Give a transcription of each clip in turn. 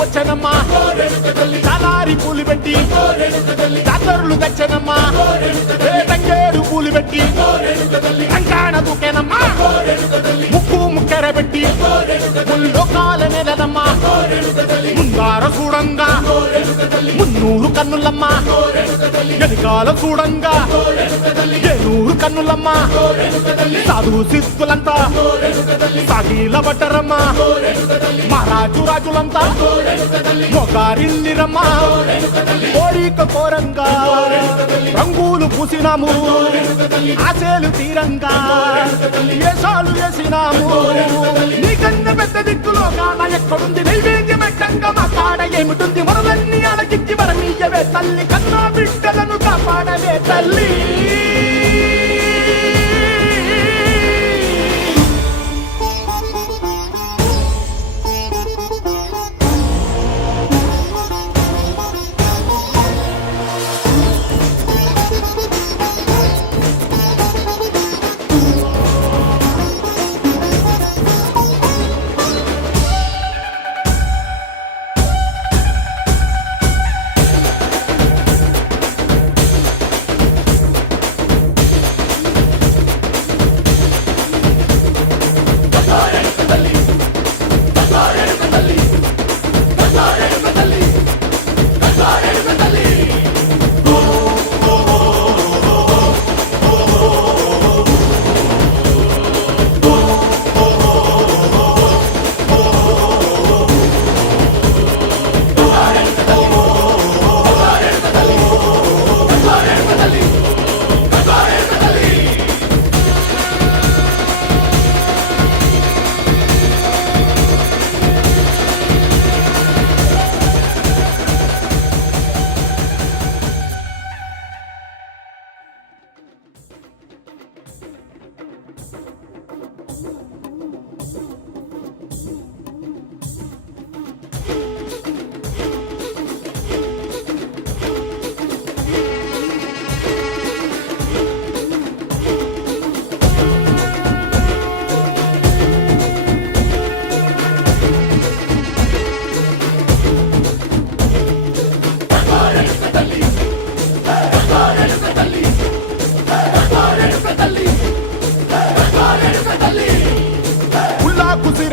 వచ్చనమ్మా చాలారి పూలు పెట్టి జాతరులు తెచ్చనమ్మా తంగేరు పూలు పెట్టి కంకాణ దూకేనమ్మా ముక్కు ముక్కెర పెట్టి ముల్లోకాల నెలనమ్మా ముందార చూడంగా మున్నూరు కన్నులమ్మా వెనకాల చూడంగా ఏనూరు కన్నులమ్మా సాధు సిద్ధులంతా సాగిల పడ్డరమ్మా మహారాజు రాజులంతా మొగారిల్లిరమ్మా కోరిక కోరంగా రంగులు పూసినాము ఆశలు తీరంగా ఏసాలు వేసినాము నీకన్నా పెద్ద దిక్కులో కాన ఎక్కడుంది నైవేద్యం ఎట్టంగా మా కాడ ఏమిటుంది మనలన్నీ అలకిచ్చి వరమీయవే తల్లి కన్నా బిడ్డలను కాపాడవే తల్లి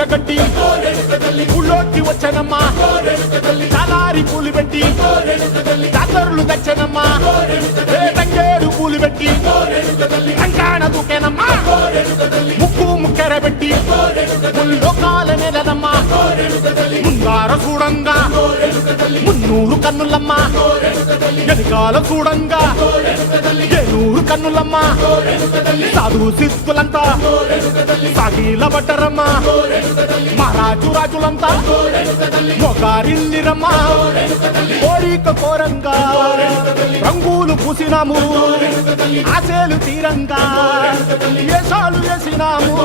కట్టి ఊళ్ళోకి వచ్చనమ్మా చాలారి పూలు పెట్టి జాతరులు తెచ్చనమ్మా తంగేరు పూలు పెట్టి కంకాణ దూకేనమ్మా ముక్కు ముక్కెర పెట్టి ముల్లోకాల నెలనమ్మా ముందార చూడంగా మున్నూరు కన్నులమ్మా వెనకాల చూడంగా ఏనూరు కన్నులమ్మా సాధు సిద్ధులంతా సాగిల పడ్డరమ్మా మహారాజు రాజులంతా మొగారిల్లిరమ్మా కోరిక కోరంగా రంగులు పూసినాము ఆశలు తీరంగా ఏసాలు వేసినాము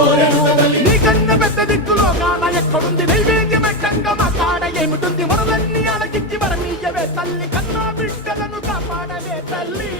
నీకన్నా పెద్ద దిక్కులో కాన ఎక్కడుంది నైవేద్యం ఎట్టంగా మా కాడ ఏమిటుంది మనలన్నీ అలకిచ్చి వరమీయవే తల్లి కన్నా బిడ్డలను కాపాడవే తల్లి